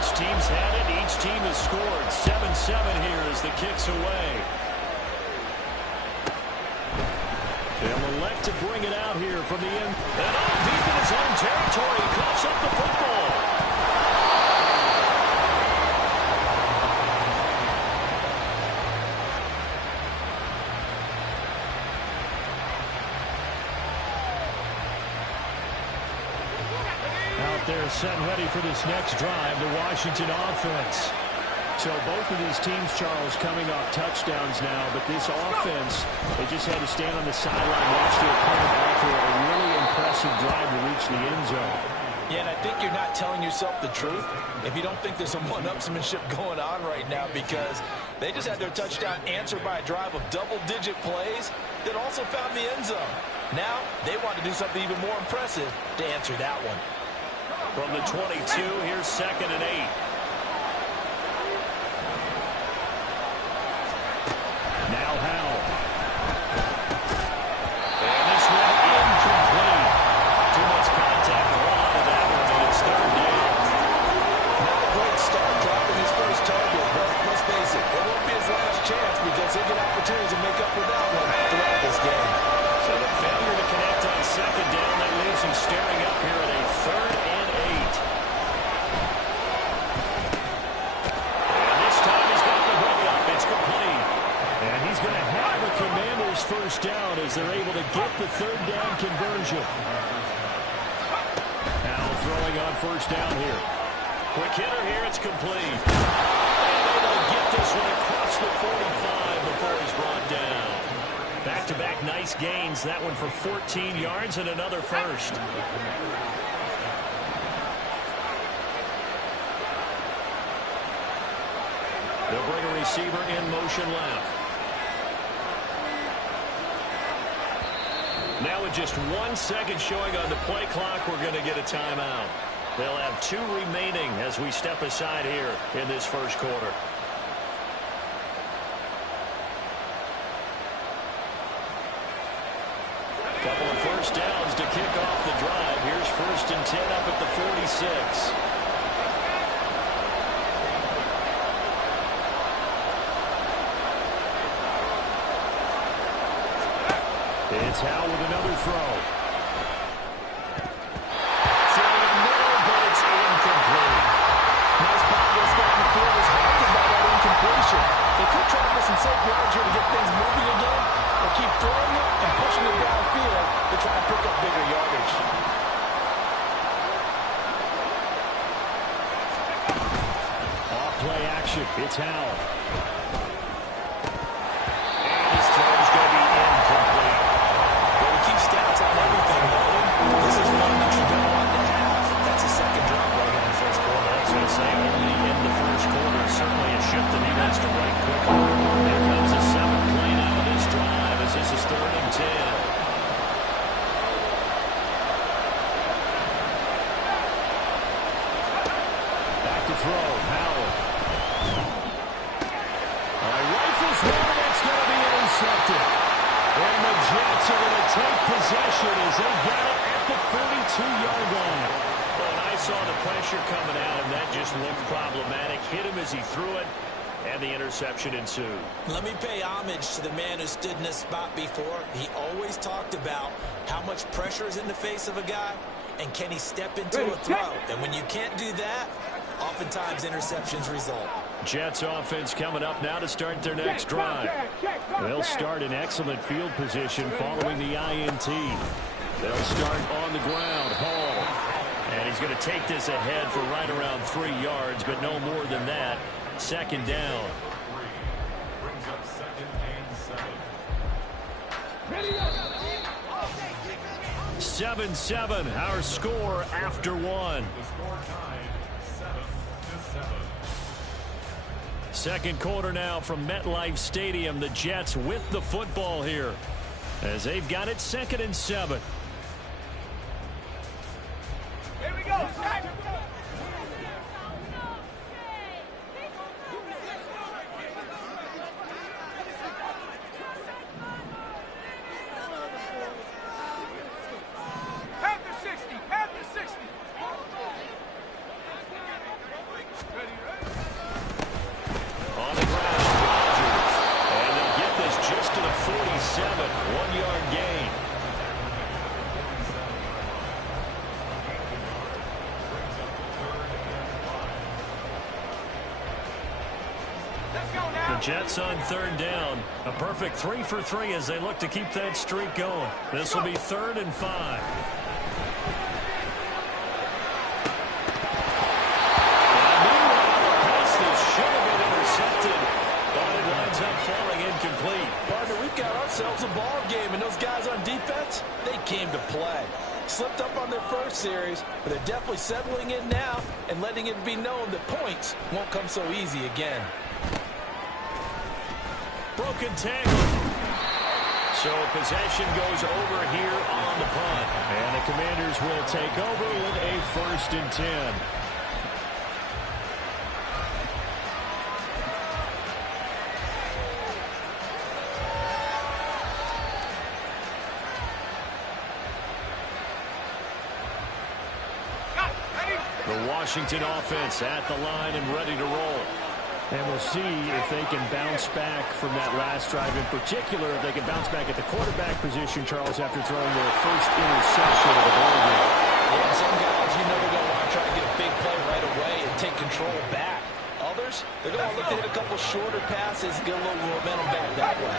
Each team's had it. Each team has scored. 7-7 here as the kick's away. They'll elect to bring it out here from the end. And on deep in his own territory. Coughs up the football. Out there set ready for this next drive, the Washington offense. So both of these teams, Charles, coming off touchdowns now, but this offense, they just had to stand on the sideline, watch the opponent after a really impressive drive to reach the end zone. Yeah, and I think you're not telling yourself the truth if you don't think there's some one-upsmanship going on right now, because they just had their touchdown answered by a drive of double-digit plays that also found the end zone. Now they want to do something even more impressive to answer that one. From the 22, here's 2nd and 8. Now Howell. And this one incomplete. Too much contact to roll out of that one, and it's 3rd down. Not a great start dropping his first target, but let's face it, it won't be his last chance because he'll get opportunities to make up for that one throughout this game. So the failure to connect on 2nd down, that leaves him staring up here at a 3rd and 8. And this time he's got the hook up. It's complete. And he's going to have a Commander's first down as they're able to get the 3rd down conversion. Now throwing on 1st down here. Quick hitter here. It's complete. And able to get this one across the 45 before he's brought down. Back-to-back nice gains. That one for 14 yards and another first. They'll bring a receiver in motion left. Now with just 1 second showing on the play clock, we're going to get a timeout. They'll have 2 remaining as we step aside here in this first quarter. Couple of first downs to kick off the drive. Here's 1st and 10 up at the 46. It's Howell with another throw. Throwing a middle, but it's incomplete. Nice progress down the field is halted by that incompletion. They could try for some safe yards here to get things moving again, or keep throwing it and pushing it downfield to try and pick up bigger yardage. Off play action. It's Howell. And his throw is going to be incomplete. Well, we keep stats on everything, though. This is one that you don't want to have. That's a second drop right in the first quarter. I was going to say only in the first quarter. Certainly a shift that he wants to right quickly. Here comes the 7th play now of this drive as this is 3rd and 10. Back to throw. Howell. Rifles one. It's going to be intercepted. And the Jets are going to take possession as they get it at the 42-yard line. Well, and I saw the pressure coming at him. That just looked problematic. Hit him as he threw it, and the interception ensued. Let me pay homage to the man who stood in this spot before. He always talked about how much pressure is in the face of a guy, and can he step into a throw. And when you can't do that, oftentimes interceptions result. Jets offense coming up now to start their next drive. They'll start in excellent field position following the INT. They'll start on the ground. Hall. And he's going to take this ahead for right around 3 yards, but no more than that. 2nd down. 7-7, our score after 1. Second quarter now from MetLife Stadium. The Jets with the football here as they've got it 2nd and 7. Here we go. The Jets on third down. A perfect 3 for 3 as they look to keep that streak going. This will be 3rd and 5. Falling incomplete. Partner, we've got ourselves a ball game, and those guys on defense, they came to play. Slipped up on their first series, but they're definitely settling in now and letting it be known that points won't come so easy again. Broken tackle. So possession goes over here on the punt. And the Commanders will take over with a 1st and 10. The Washington offense at the line and ready to roll. And we'll see if they can bounce back from that last drive. In particular, if they can bounce back at the quarterback position, Charles, after throwing their first interception of the ball game. Yeah, some guys, you know they're going to want to try to get a big play right away and take control back. Others, they're going to look to hit a couple shorter passes and get a little momentum back that way.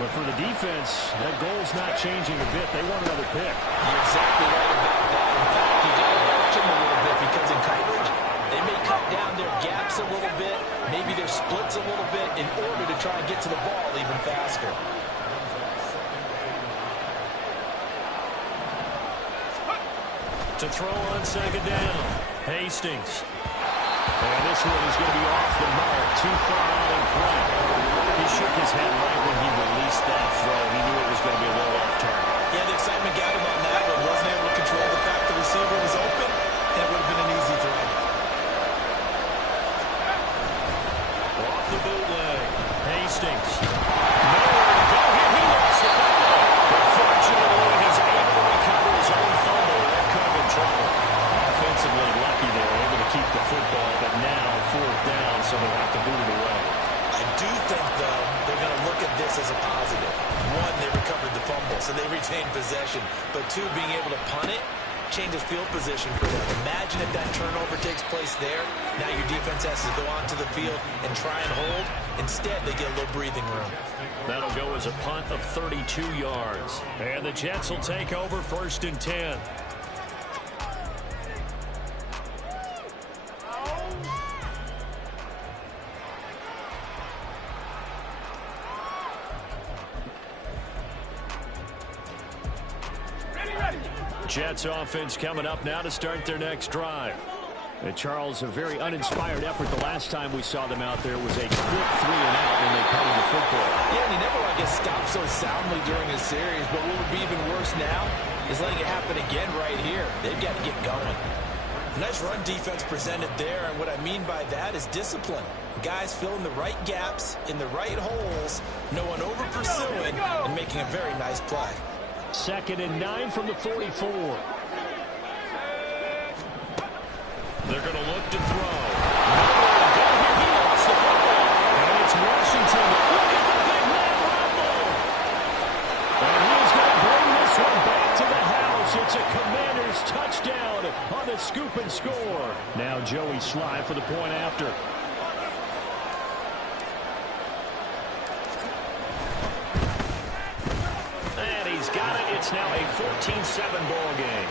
But for the defense, that goal's not changing a bit. They want another pick. You're exactly right about that. In fact, you got to watch them a little bit because in coverage, they may cut down their gaps a little bit, maybe their splits a little bit in order to try and get to the ball even faster. To throw on 2nd down, Hastings. And this one is going to be off the mark, too far out in front. He shook his head right when he released that throw. He knew it was going to be a little off target. Yeah, the excitement got him on that, but wasn't able to control the fact the receiver was open, and it would have been an easy throw. Off the bootleg, Hastings. Nowhere to go here. He lost the football. But fortunately, he's able to recover his own fumble. That could have been trouble. Offensively lucky there, able to keep the football, but now 4th down, so they'll have to boot it away. I do think, though, they're going to look at this as a positive. One, they recovered the fumble, so they retained possession. But two, being able to punt it changes field position for them. Imagine if that turnover takes place there. Now your defense has to go onto the field and try and hold. Instead, they get a little breathing room. That'll go as a punt of 32 yards. And the Jets will take over 1st and 10. Jets offense coming up now to start their next drive. And Charles, a very uninspired effort the last time we saw them out there was a quick 3 and out when they punted the football. Yeah, and he never like gets stopped so soundly during his series, but what would be even worse now is letting it happen again right here. They've got to get going. Nice run defense presented there, and what I mean by that is discipline. Guys filling the right gaps in the right holes, no one over pursuing, and making a very nice play. 2nd and 9 from the 44. They're going to look to throw. Nowhere to go here. He lost the football. And it's Washington. Look at the big man rumble. And he's going to bring this one back to the house. It's a Commanders touchdown on the scoop and score. Now Joey Sly for the point after. Got it. It's now a 14-7 ball game.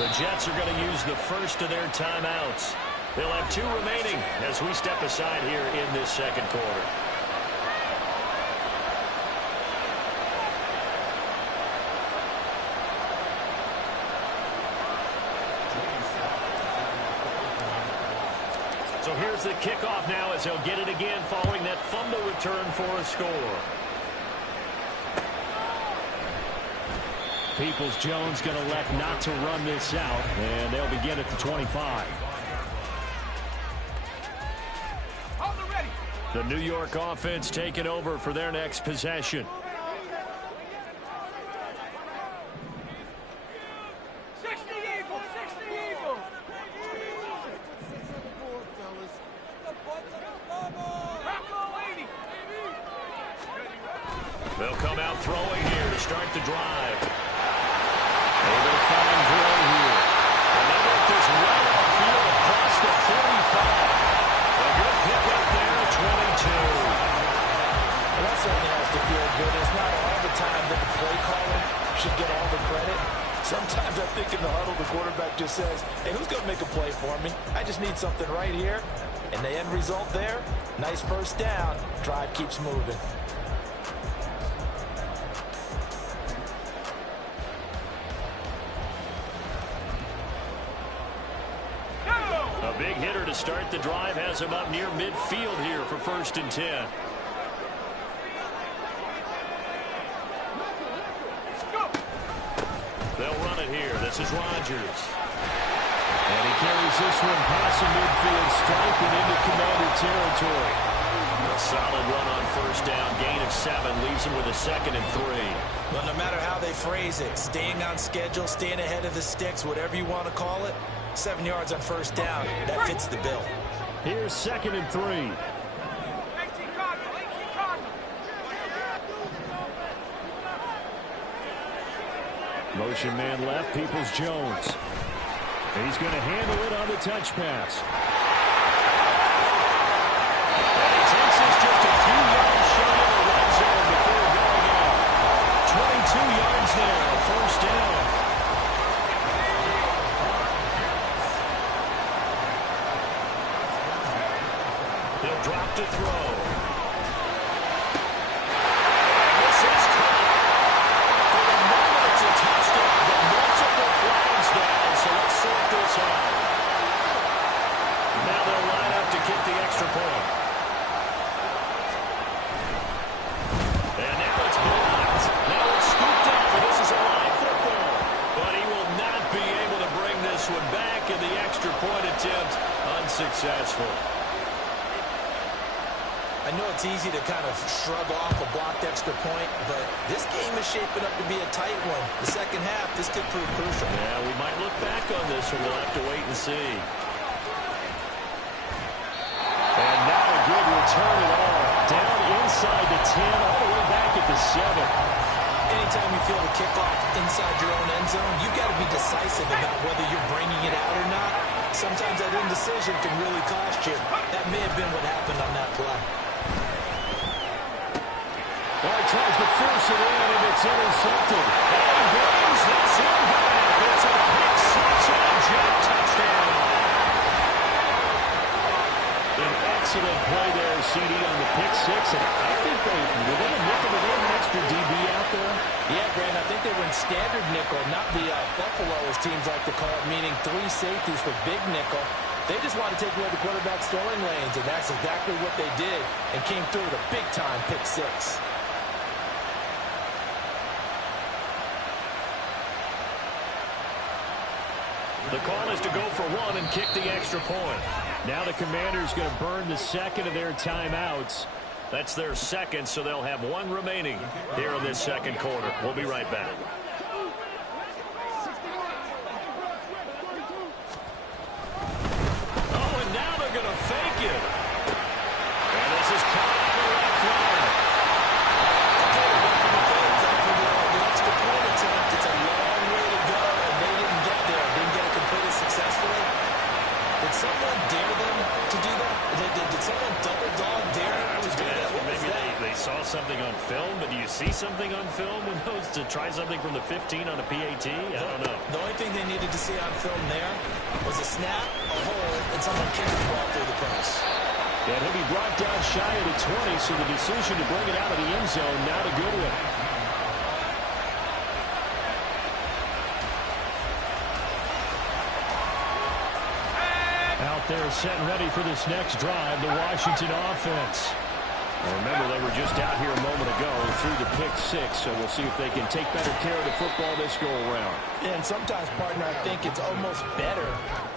The Jets are going to use the first of their timeouts. They'll have 2 remaining as we step aside here in this 2nd quarter. So here's the kickoff now as they'll get it again following that fumble return for a score. Peoples-Jones going to elect not to run this out, and they'll begin at the 25. The New York offense taking over for their next possession. They'll come out throwing here to start the drive. Able to find Gray here. And they work this right upfield across the 45. A good pick up there at 22. Well, that certainly has to feel good. It's not all the time that the play caller should get all the credit. Sometimes I think in the huddle, the quarterback just says, hey, who's going to make a play for me? I just need something right here. And the end result there, nice first down. Drive keeps moving. A big hitter to start the drive has him up near midfield here for 1st and 10. They'll run it here. This is Rodgers. And he carries this one past the midfield stripe and into Commander territory. A solid run on 1st down. Gain of 7 leaves him with a 2nd and 3. Well, no matter how they phrase it, staying on schedule, staying ahead of the sticks, whatever you want to call it, 7 yards on 1st down, that fits the bill. Here's 2nd and 3. Motion man left, Peoples-Jones. He's going to handle it on the touch pass. And he takes this just a few yards shy of the red zone before going out. 22 yards there, 1st down. He'll drop to throw. And this is caught. For the moment, it's a touchdown, but multiple flags down, so let's sort this out. Now they'll line up to kick the extra point. And now it's blocked. Now it's scooped up, and this is a live football. But he will not be able to bring this one back, and the extra point attempt unsuccessful. I know it's easy to kind of shrug off a blocked extra point, but this game is shaping up to be a tight one. The second half, this could prove crucial. Yeah, we might look back on this one. We'll have to wait and see. And not a good return at all. Down inside the 10, all the way back at the 7. Anytime you feel the kickoff inside your own end zone, you've got to be decisive about whether you're bringing it out or not. Sometimes that indecision can really cost you. That may have been what happened on that play. Well, he tries to force it in, and it's intercepted. And he brings this one back. It's a pick six and a jet touchdown. An excellent play there, CD, on the pick six. And I think they were going to nickel it in, an extra DB out there. Yeah, Brand, I think they were in standard nickel, not the Buffalo, as teams like to call it, meaning 3 safeties for big nickel. They just want to take away the quarterback's throwing lanes, and that's exactly what they did, and came through with a big-time pick six. The call is to go for 1 and kick the extra point. Now the Commanders going to burn the second of their timeouts. That's their second, so they'll have 1 remaining here in this second quarter. We'll be right back. Oh, and now they're going to fake it. And this is caught on the left line. The extra point attempt, it's a long way to go, and they didn't get there. Didn't get it completed successfully. Did someone dare them to do that? Did someone double-dog dare them to do that? Maybe they saw something on film, but do you see something on film when those to try something from the 15 on a PAT? I don't know. The only thing they needed to see on film there was a snap, a hold, and someone kicking the ball through the press. And he'll be brought down shy of the 20, so the decision to bring it out of the end zone, not a good one. Out there set and ready for this next drive, the Washington offense. Well, remember, they were just out here a moment ago through the pick six, so we'll see if they can take better care of the football this go-around. And sometimes, partner, I think it's almost better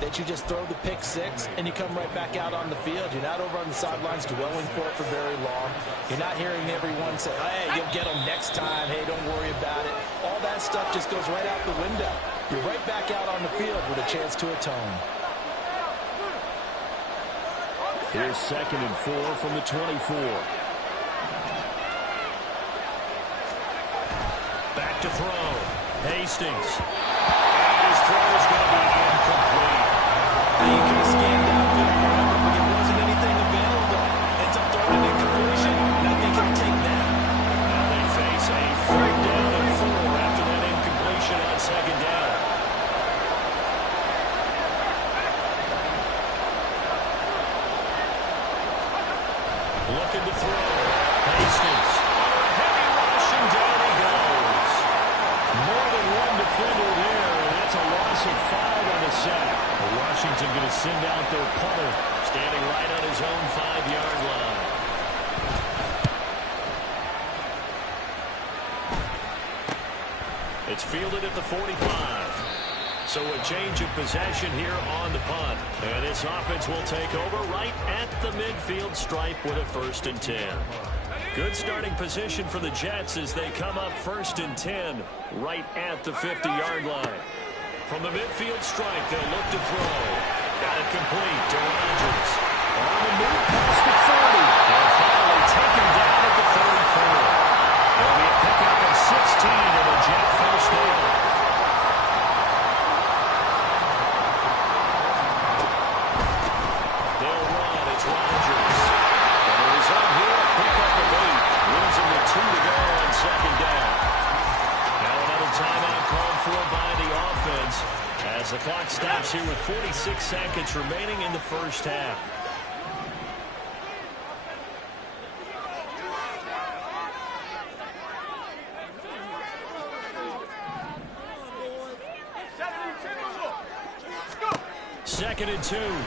that you just throw the pick six and you come right back out on the field. You're not over on the sidelines dwelling for it for very long. You're not hearing everyone say, hey, you'll get them next time. Hey, don't worry about it. All that stuff just goes right out the window. You're right back out on the field with a chance to atone. Here's 2nd and 4 from the 24. Back to throw. Hastings. And his throw is going to be incomplete. You could have scanned downfield forever, but there wasn't anything available. Ends up throwing an incompletion, and I think he'll take that. Now they face a 3rd down and 4 after that incompletion on 2nd down. Looking to throw. Hastings. Under a heavy rush, and down he goes. More than one defender there, and that's a loss of 5 on the sack. Washington going to send out their punter, standing right on his own 5-yard line. It's fielded at the 45. So a change of possession here on the punt. And this offense will take over right at the midfield stripe with a 1st and 10. Good starting position for the Jets as they come up 1st and 10 right at the 50-yard line. From the midfield stripe, they'll look to throw. Got it complete to Rodgers. On the move past the 30. And finally taken down at the 34. There'll be a pickup of 16 and a Jet 1st down. They'll run. It's Rodgers. And it is up here. Pickup of 8. Leaves him with 2 to go on 2nd down. Now another timeout called for by the offense as the clock stops here with 46 seconds remaining in the 1st half. Second and 2. He hits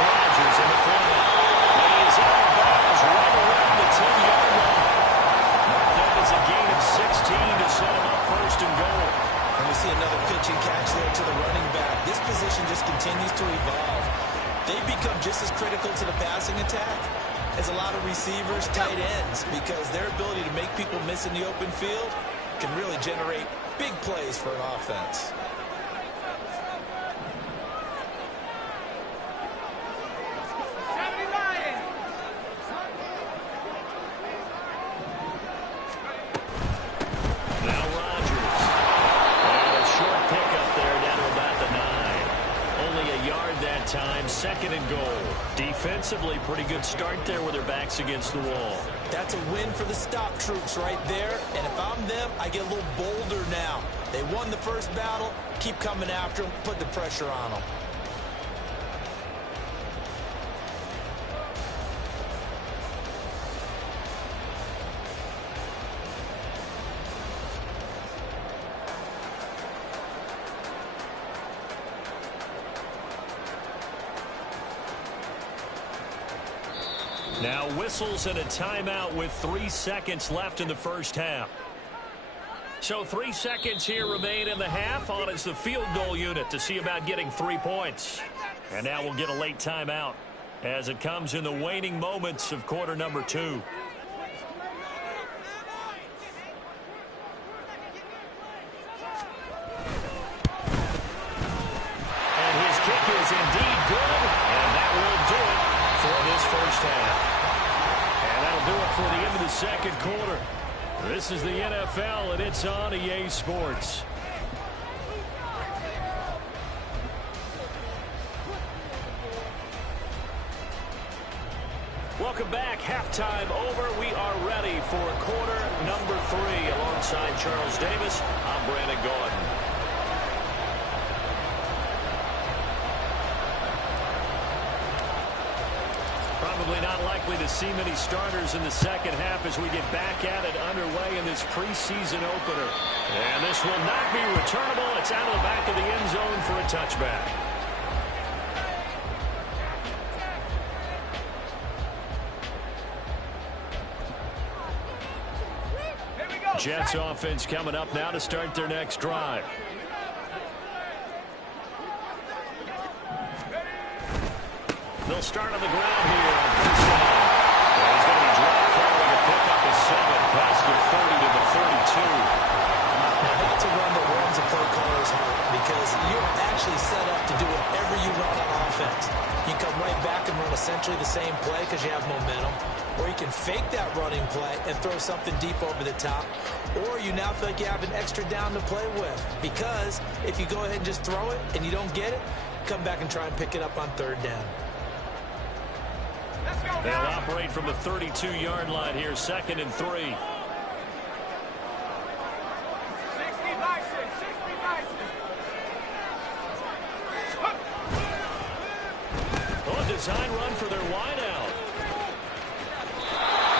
Rodgers in the front. And he is out of bounds right around the 10-yard line. That is a gain of 16 to set him up 1st and goal. And we see another pitch and catch there to the running back. This position just continues to evolve. They become just as critical to the passing attack as a lot of receivers, tight ends, because their ability to make people miss in the open field can really generate big plays for an offense. Time, 2nd and goal. Defensively, pretty good start there with their backs against the wall. That's a win for the stop troops right there. And if I'm them, I get a little bolder now. They won the 1st battle. Keep coming after them. Put the pressure on them. Now whistles and a timeout with 3 seconds left in the 1st half. So 3 seconds here remain in the half. On is the field goal unit to see about getting 3 points. And now we'll get a late timeout as it comes in the waning moments of quarter number 2. And his kick is indeed good. And that will do it for this 1st half. And that'll do it for the end of the 2nd quarter. This is the NFL, and it's on EA Sports. Welcome back. Halftime over. We are ready for quarter number 3. Alongside Charles Davis, I'm Brandon Gordon. Probably not likely to see many starters in the 2nd half as we get back at it underway in this preseason opener. And this will not be returnable. It's out of the back of the end zone for a touchback. Jets offense coming up now to start their next drive. They'll start on the ground here on 1st down. Well, he's going to be dropped following a pickup of 7 past the 30 to the 32. Now that's a run that warms a play caller's heart because you're actually set up to do whatever you want on offense. You come right back and run essentially the same play. play because you have momentum, or you can fake that running play and throw something deep over the top, or you now feel like you have an extra down to play with. Because if you go ahead and just throw it and you don't get it, come back and try and pick it up on third down. They'll operate from the 32-yard line here, 2nd and 3. 60 by 6, 60 by 6. Oh, design run for their wideout.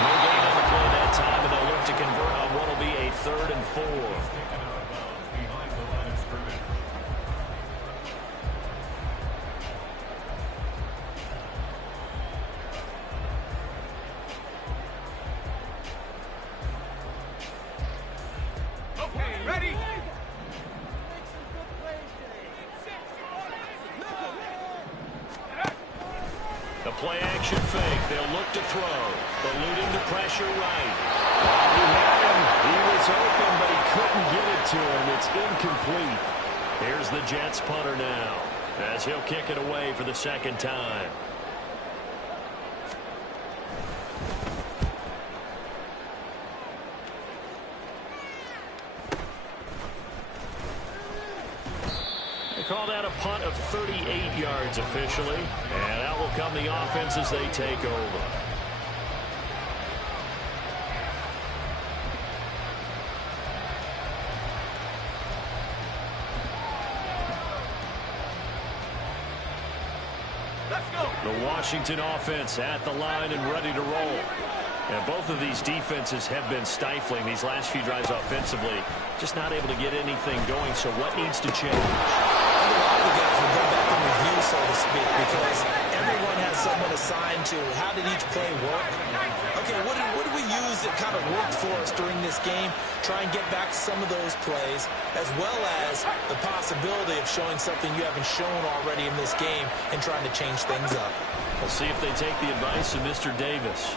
No gain on the play that time, and they'll look to convert on what will be a 3rd and 4. Ready? The play action fake. They'll look to throw. Eluding the pressure right. He had him. He was open, but he couldn't get it to him. It's incomplete. Here's the Jets punter now, as he'll kick it away for the 2nd time. Call that a punt of 38 yards officially, and out will come the offense as they take over. Let's go. The Washington offense at the line and ready to roll. And both of these defenses have been stifling these last few drives offensively, just not able to get anything going. So what needs to change? A lot of the guys will go back and review, so to speak, because everyone has someone assigned to how did each play work. Okay, what did we use that kind of worked for us during this game? Try and get back some of those plays, as well as the possibility of showing something you haven't shown already in this game and trying to change things up. We'll see if they take the advice of Mr. Davis.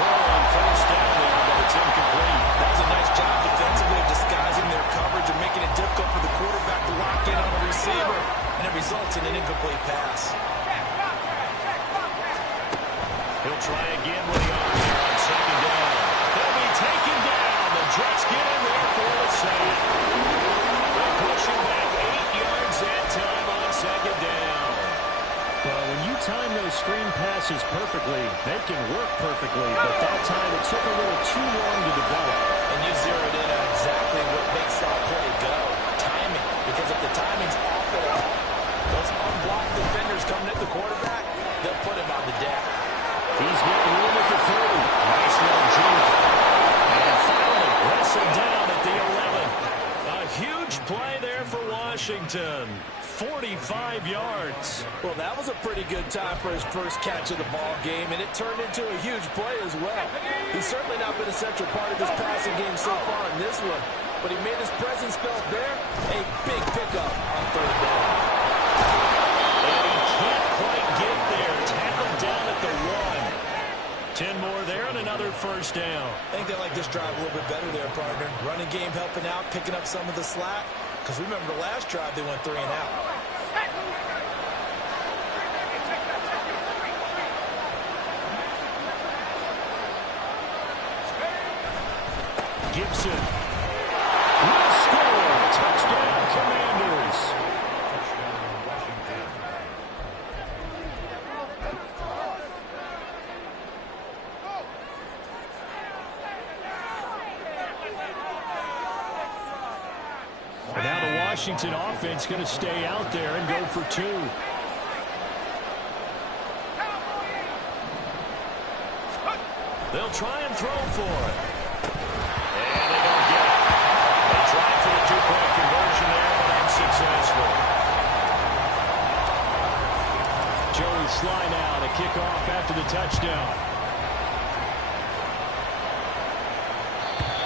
Throw on 1st down there, but it's incomplete. That was a nice job defensively of disguising their coverage and making it difficult for the quarterback to lock in on the receiver, and it results in an incomplete pass. He'll try again with the arm here on 2nd down. He'll be taken down. The Jets get in there for the save. They're pushing back 8 yards that time on 2nd down. Well, when you time those screen passes perfectly, they can work perfectly, but that time it took a little too long to develop. And you zeroed in on exactly what makes that play go. Timing. Because if the timing's off at all, those unblocked defenders coming at the quarterback, they'll put him on the deck. He's getting room at the 30. Nice little jump. And finally, wrestled down at the 11. A huge play there for Washington. 45 yards. Well, that was a pretty good time for his first catch of the ball game, and it turned into a huge play as well. He's certainly not been a central part of this passing game so far in this one, but he made his presence felt there. A big pickup on 3rd down. And he can't quite get there. Tackled down at the 1. 10 more there and another 1st down. I think they like this drive a little bit better there, partner. Running game helping out, picking up some of the slack. Because remember the last drive, they went 3 and out. Gibson will score. Touchdown, Commanders. And now the Washington offense going to stay out there and go for 2. They'll try and throw for it. And they don't get it. They try for the 2-point conversion there, but unsuccessful. Joey Sly now to kick off after the touchdown.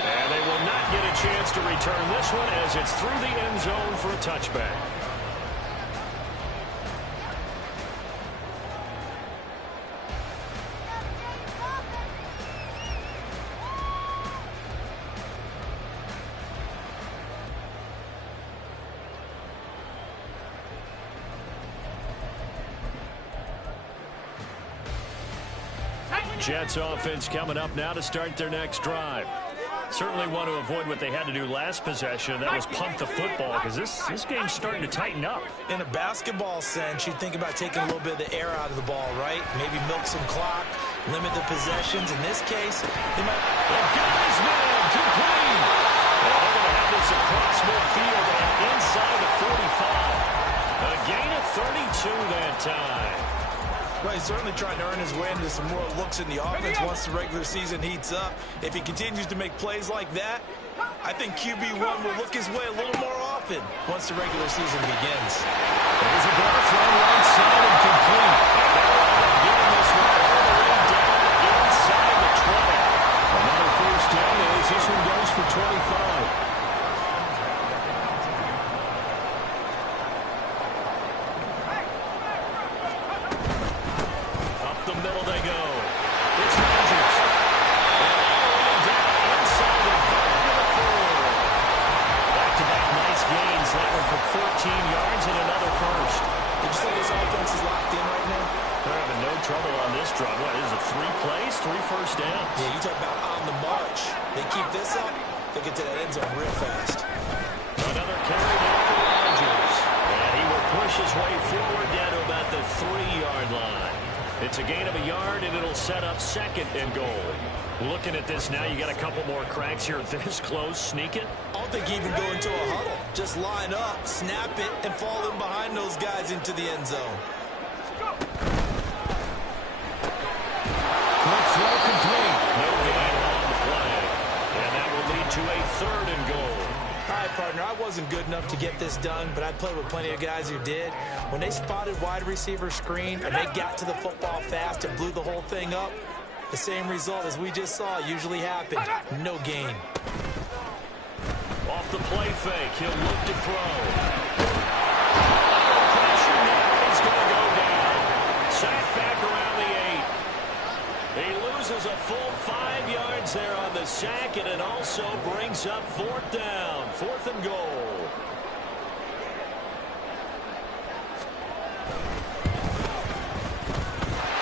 And they will not get a chance to return this one as it's through the end zone for a touchback. Jets offense coming up now to start their next drive. Certainly want to avoid what they had to do last possession. That was punt the football, because this game's starting to tighten up. In a basketball sense, you think about taking a little bit of the air out of the ball, right? Maybe milk some clock, limit the possessions. In this case, they might... Guys, man, complete. Well, they're going to have this across midfield and inside the 45. A gain of 32 that time. Well, he's certainly trying to earn his way into some more looks in the offense once the regular season heats up. If he continues to make plays like that, I think QB1 will look his way a little more often once the regular season begins. There's a ball from right side and complete. Getting this one all the way down inside the 20. Another first down as this one goes for 25. Trouble on this drive. What is it? 3 plays, 3 first downs. Yeah, you talk about on the march. They keep this up, they get to that end zone real fast. Another carry down for Rodgers. And he will push his way forward down to about the 3-yard line. It's a gain of a yard, and it'll set up 2nd and goal. Looking at this now, you got a couple more cracks here. This close, sneak it. I don't think you even go into a huddle. Just line up, snap it, and fall in behind those guys into the end zone. Throw complete. No gain on the play. And that will lead to a 3rd and goal. All right, partner, I wasn't good enough to get this done, but I played with plenty of guys who did. When they spotted wide receiver screen and they got to the football fast and blew the whole thing up, the same result as we just saw usually happened. No gain. Off the play fake, he'll look to throw. Pressure now, he's going to go down. Sacked back around the 8. He loses a full 5 yards there on the sack, and it also brings up 4th down, 4th and goal.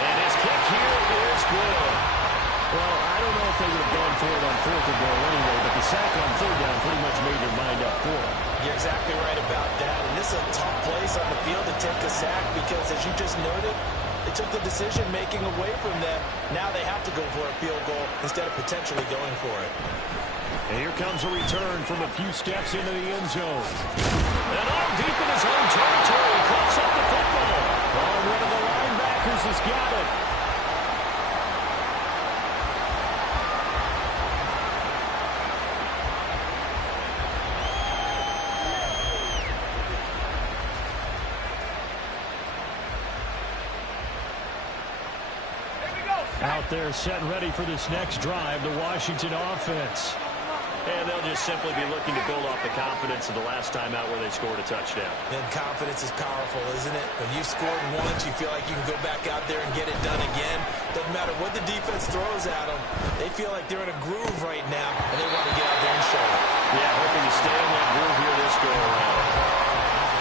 And his kick here is good. Well, I don't know if they would have gone for it on 4th and goal anyway, but the sack on 3rd down pretty much made their mind up for it. You're exactly right about that, and this is a tough place on the field to take a sack because, as you just noted, they took the decision-making away from them. Now they have to go for a field goal instead of potentially going for it. And here comes a return from a few steps into the end zone. And all deep in his own territory, coughs up the football. Oh, one of the linebackers has got it. Out there set ready for this next drive, the Washington offense. And they'll just simply be looking to build off the confidence of the last time out where they scored a touchdown. And confidence is powerful, isn't it? When you've scored once, you feel like you can go back out there and get it done again. Doesn't matter what the defense throws at them. They feel like they're in a groove right now, and they want to get out there and show it. Yeah, hoping to stay in that groove here this go-around.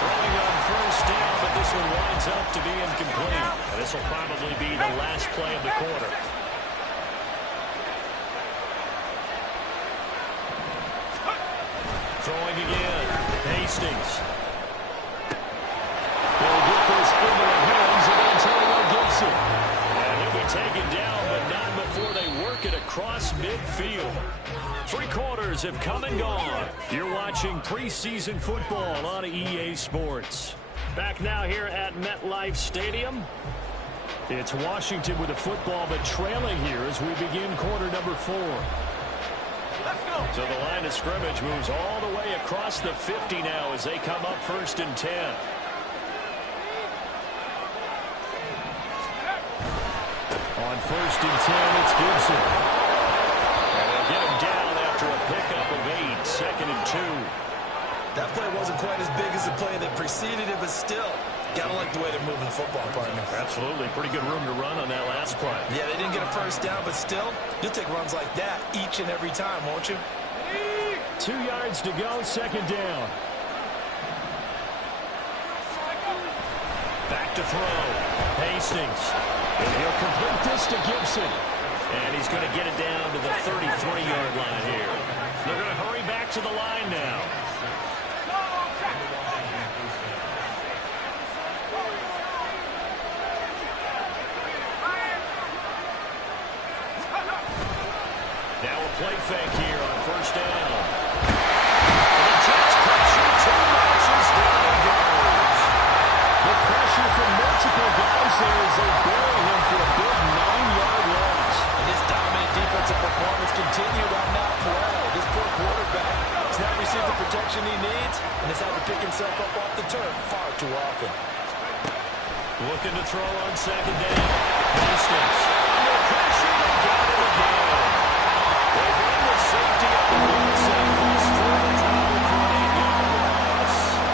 Throwing on first down, but this one winds up to be incomplete. And this will probably be the last play of the quarter. Throwing again. Hastings. They'll get this into the hands of Antonio Gibson. And he'll be taken down, but not before they work it across midfield. 3 quarters have come and gone. You're watching preseason football on EA Sports. Back now here at MetLife Stadium. It's Washington with the football, but trailing here as we begin quarter number 4. So the line of scrimmage moves all the way across the 50 now as they come up 1st and 10. On 1st and 10, it's Gibson. And they'll get him down after a pickup of 8, 2nd and 2. That play wasn't quite as big as the play that preceded it, but still, gotta like the way they're moving the football, partner. Absolutely. Pretty good room to run on that last play. Yeah, they didn't get a first down, but still, you'll take runs like that each and every time, won't you? 2 yards to go, 2nd down. Back to throw. Hastings. And he'll complete this to Gibson. And he's going to get it down to the 33-yard line here. They're going to hurry back to the line now. Now a play fake here on first down. And the Jets pressure, 2 marches, down he goes. The pressure from multiple guys there as they bury him for a big 9-yard loss. And his dominant defensive performance continued on that play. This poor quarterback has not received the protection he needs and has had to pick himself up off the turf far too often. Looking to throw on second down. Hastings. Under pressure, they got him again. They bring the safety up the outside. He's through travel for an 8-yard loss.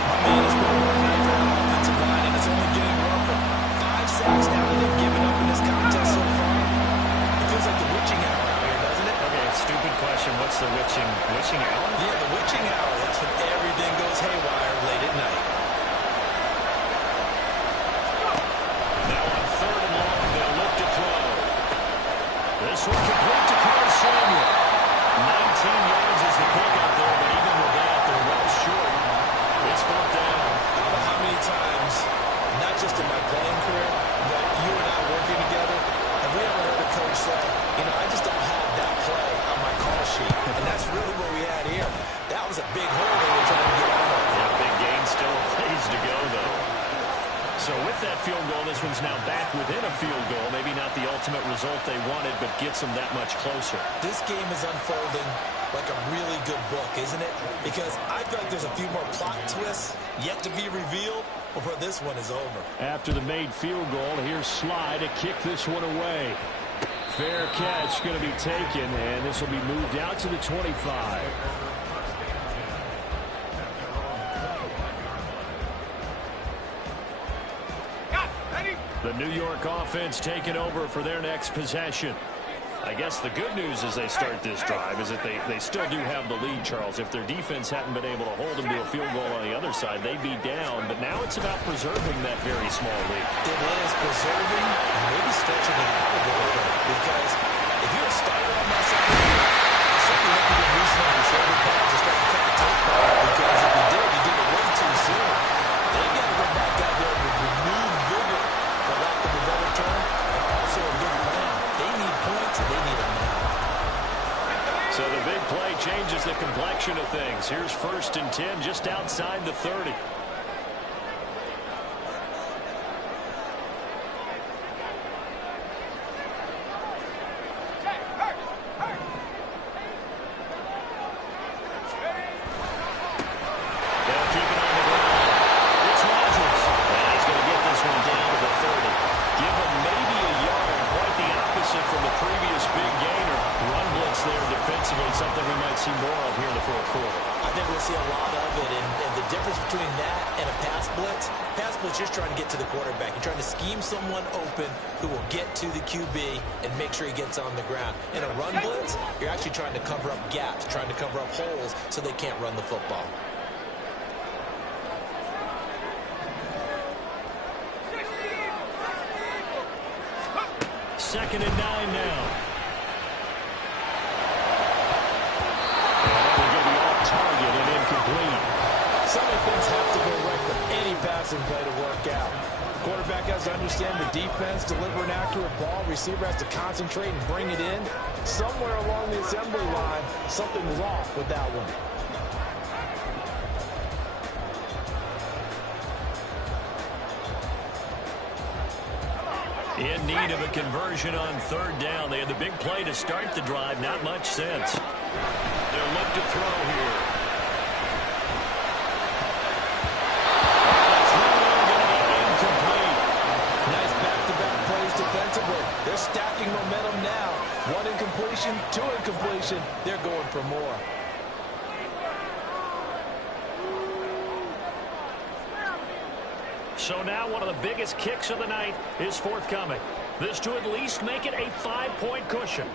My man has been working for an offensive line, and it's only getting rougher. 5 sacks now that they've given up in this contest so far. It feels like the witching hour out here, doesn't it? Okay, stupid question. What's the witching hour? Yeah, the witching hour. That's when everything goes haywire late at night. Now on 3rd and long, they'll look to throw. This one complete to Carson. 19 yards is the pickup there, but even with that, they're well short. It's 4th down. I don't know how many times, not just in my playing career, but you and I working together, have we ever heard a coach say, you know, I just don't have that play on my call sheet. And that's really what we had here. That was a big hole they were trying to get out of. Yeah, big gain, still a ways to go, though. So with that field goal, this one's now back within a field goal. Maybe not the ultimate result they wanted, but gets them that much closer. This game is unfolding like a really good book, isn't it? Because I feel like there's a few more plot twists yet to be revealed before this one is over. After the made field goal, here's Sly to kick this one away. Fair catch going to be taken, and this will be moved out to the 25. The New York offense taking over for their next possession. I guess the good news as they start this drive is that they still do have the lead, Charles. If their defense hadn't been able to hold them to a field goal on the other side, they'd be down. But now it's about preserving that very small lead. It is preserving and maybe stretching it out a little bit. Because if you're a starter on that side, I certainly hope you can loosen up your shoulder pads and start to cut the tape off. Because if you did it way too soon. They've got to go back out there with renewed vigor, for lack of a better term, and also a good plan. They need points, and they need them now. So the big play changes the complexion of things. Here's 1st and 10 just outside the 30. Something we might see more of here in the 4th quarter. I think we'll see a lot of it, and the difference between that and a pass blitz, just trying to get to the quarterback. You're trying to scheme someone open who will get to the QB and make sure he gets on the ground. In a run blitz, you're actually trying to cover up gaps, trying to cover up holes so they can't run the football. Second and 9 now. Target and incomplete. Some of things have to go right for any passing play to work out. The quarterback has to understand the defense, deliver an accurate ball. Receiver has to concentrate and bring it in. Somewhere along the assembly line, something's off with that one. In need of a conversion on 3rd down. They had the big play to start the drive. Not much sense. They'll look to throw here. Incomplete. Nice back-to-back plays defensively. They're stacking momentum now. 1 incompletion, 2 incompletion. They're going for more. So now one of the biggest kicks of the night is forthcoming. This to at least make it a 5-point cushion.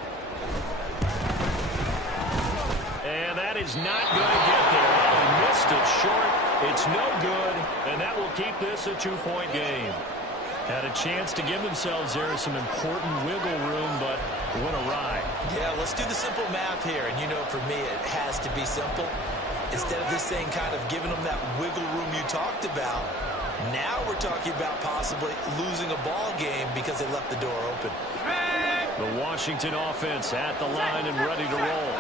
And that is not going to get there. Oh, he missed it short. It's no good, and that will keep this a 2-point game. Had a chance to give themselves there some important wiggle room, but went awry. Yeah, let's do the simple math here. And you know, for me, it has to be simple. Instead of this thing kind of giving them that wiggle room you talked about, now we're talking about possibly losing a ball game because they left the door open. The Washington offense at the line and ready to roll.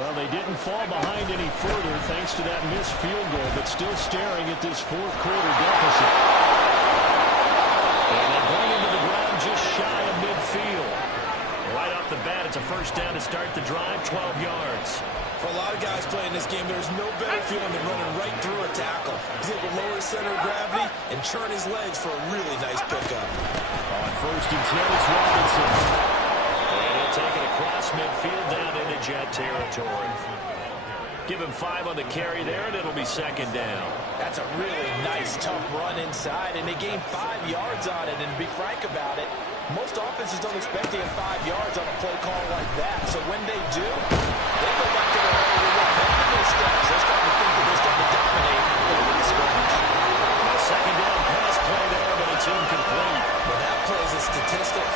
Well, they didn't fall behind any further thanks to that missed field goal, but still staring at this fourth quarter deficit. And they're going into the ground just shy of midfield. Right off the bat, it's a first down to start the drive, 12 yards. For a lot of guys playing this game, there's no better feeling than running right through a tackle. He's able to lower his center of gravity and churn his legs for a really nice pickup. On first and 10, it's Robinson. And he'll take it across midfield down into Jet territory. Give him 5 on the carry there, and it'll be second down. That's a really nice, tough run inside, and they gained 5 yards on it. And to be frank about it, most offenses don't expect to get 5 yards on a play call like that. So when they do, they go back to their early their steps. They're starting to think that they're starting to dominate over the scrimmage. A second down pass play there, but it's incomplete. Well, that plays a statistic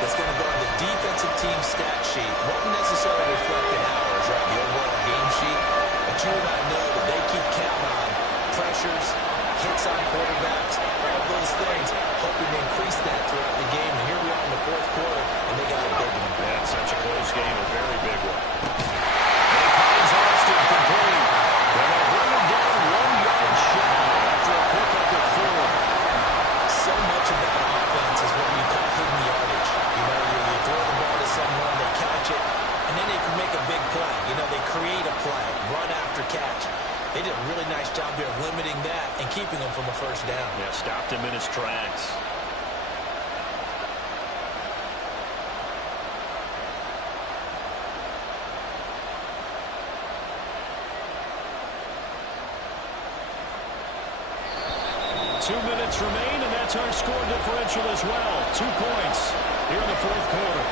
that's going to go on the defensive team stat sheet. Won't necessarily reflect in ours, right, the overall game sheet. But you and I know that they keep count on pressures, hits on quarterbacks, all those things, hoping to increase that throughout the game. And here we are in the fourth quarter, and they got a big one. Yeah, it's such a close game, a very big one. And he finds Austin complete. And they'll bring him down 1 yard shy after a pickup of 4. So much of that offense is what we call hidden yardage. You know, you throw the ball to someone, they catch it, and then they can make a big play. You know, they create a play, run after catch. They did a really nice job there of limiting that and keeping him from a first down. Yeah, stopped him in his tracks. Two minutes remain, and that's our score differential as well. 2 points here in the fourth quarter.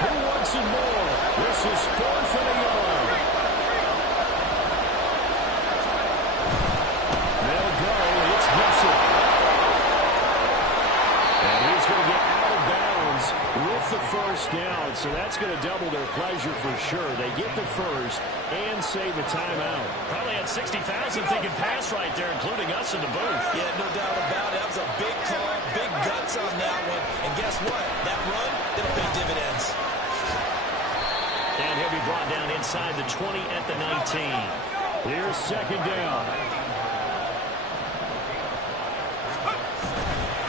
Who wants it more? This is 4th and a yard. They'll go. It's Gibson. And he's going to get out of bounds with the first down. So that's going to double their pleasure for sure. They get the first and save a timeout. Probably had 60,000 thinking pass right there, including us in the booth. Yeah, no doubt about it. That was a big call, big guts on that one. And guess what? That run, it'll pay dividends. And he'll be brought down inside the 20 at the 19. Here's second down.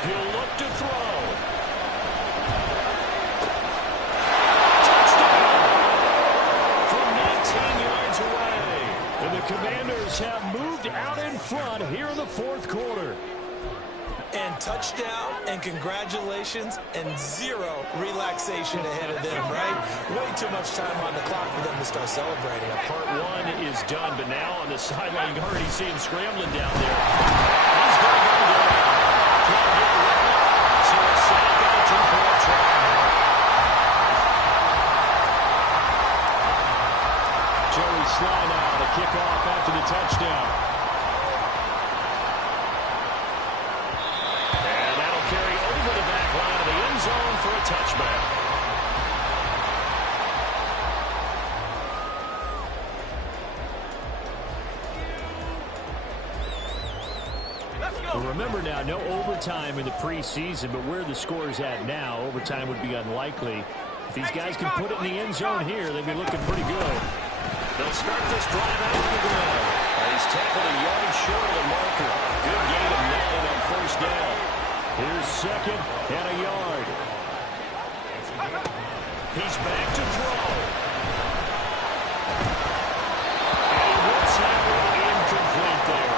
He'll look to throw. Touchdown from 19 yards away. And the Commanders have moved out in front here in the fourth quarter. And touchdown, and congratulations, and 0 relaxation ahead of them, right? Way too much time on the clock for them to start celebrating. Part 1 is done, but now on the sideline, you already see him scrambling down there. He's going to go down. Can't get around it. So a sack and a 2-point try. Joey Sly now to kick off after the touchdown. Zone for a touchback. Let's go. Remember now, no overtime in the preseason, but where the score is at now, overtime would be unlikely. If these guys can put it in the end zone here, they'd be looking pretty good. They'll start this drive out on the ground. He's tackled a yard short of the marker. Good gain of 9 on first down. Here's second and a yard. He's back to throw. And he whips that one incomplete there.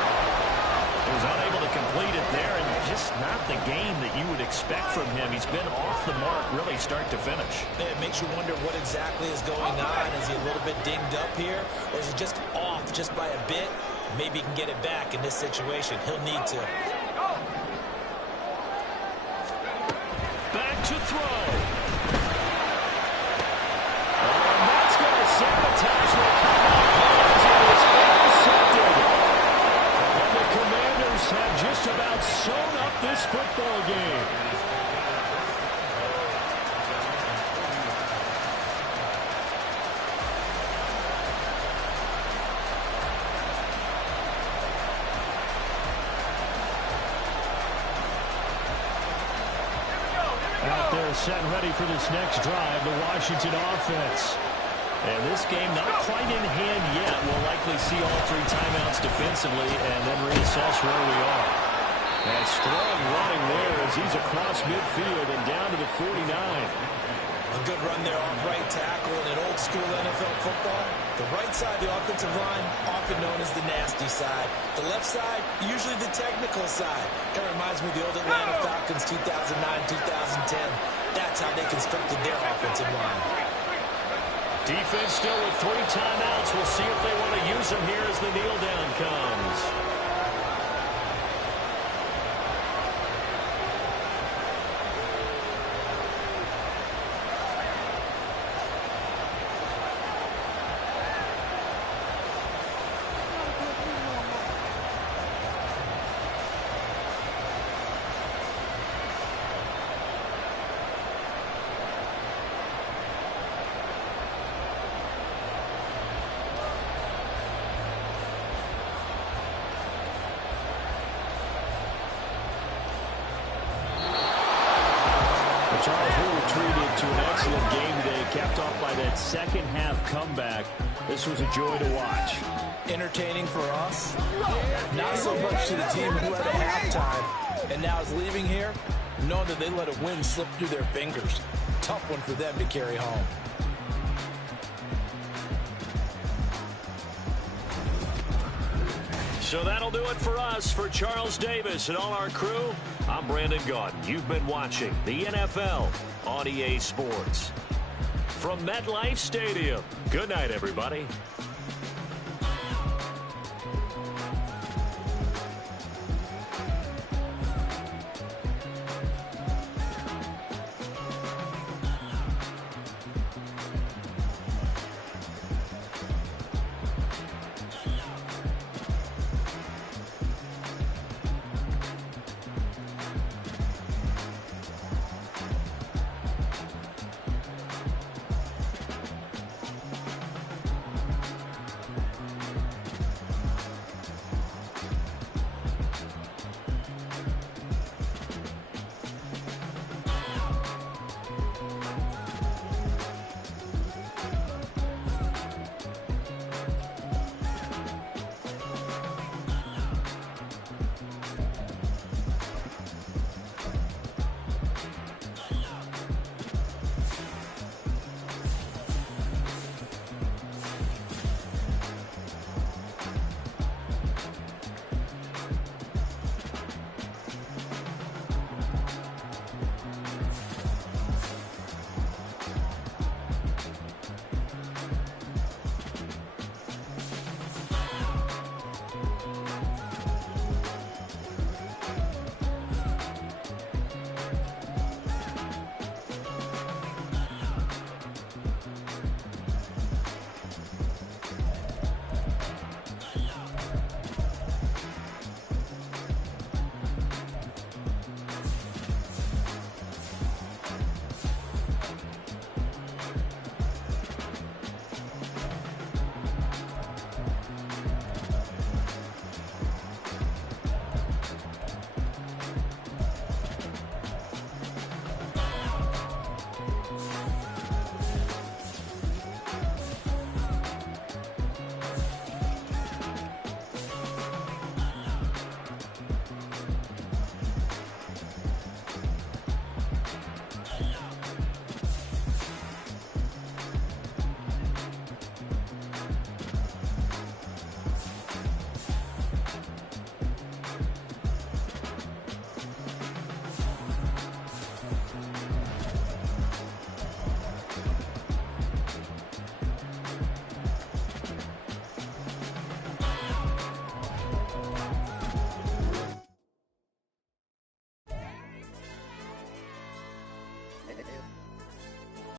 He was unable to complete it there, and just not the game that you would expect from him. He's been off the mark really start to finish. It makes you wonder what exactly is going on. Is he a little bit dinged up here, or is he just off just by a bit? Maybe he can get it back in this situation. He'll need to. Back to throw. And that's going to sabotage what comeback plans. It is intercepted. And the Commanders have just about sewn up this football game. Out there set and ready for this next drive, the Washington offense. And this game not quite in hand yet. We'll likely see all 3 timeouts defensively and then reassess where we are. And strong running there as he's across midfield and down to the 49. A good run there off right tackle in an old-school NFL football. The right side of the offensive line, often known as the nasty side. The left side, usually the technical side. Kind of reminds me of the old Atlanta Falcons 2009-2010. That's how they constructed their offensive line. Defense still with 3 timeouts. We'll see if they want to use them here as the kneel down comes. Charles, we were treated to an excellent game today, capped off by that second half comeback. This was a joy to watch. Entertaining for us, not so much to the team who led at halftime and now is leaving here, knowing that they let a win slip through their fingers. Tough one for them to carry home. So that'll do it for us. For Charles Davis and all our crew, I'm Brandon Gaudin. You've been watching the NFL on EA Sports. From MetLife Stadium, good night, everybody.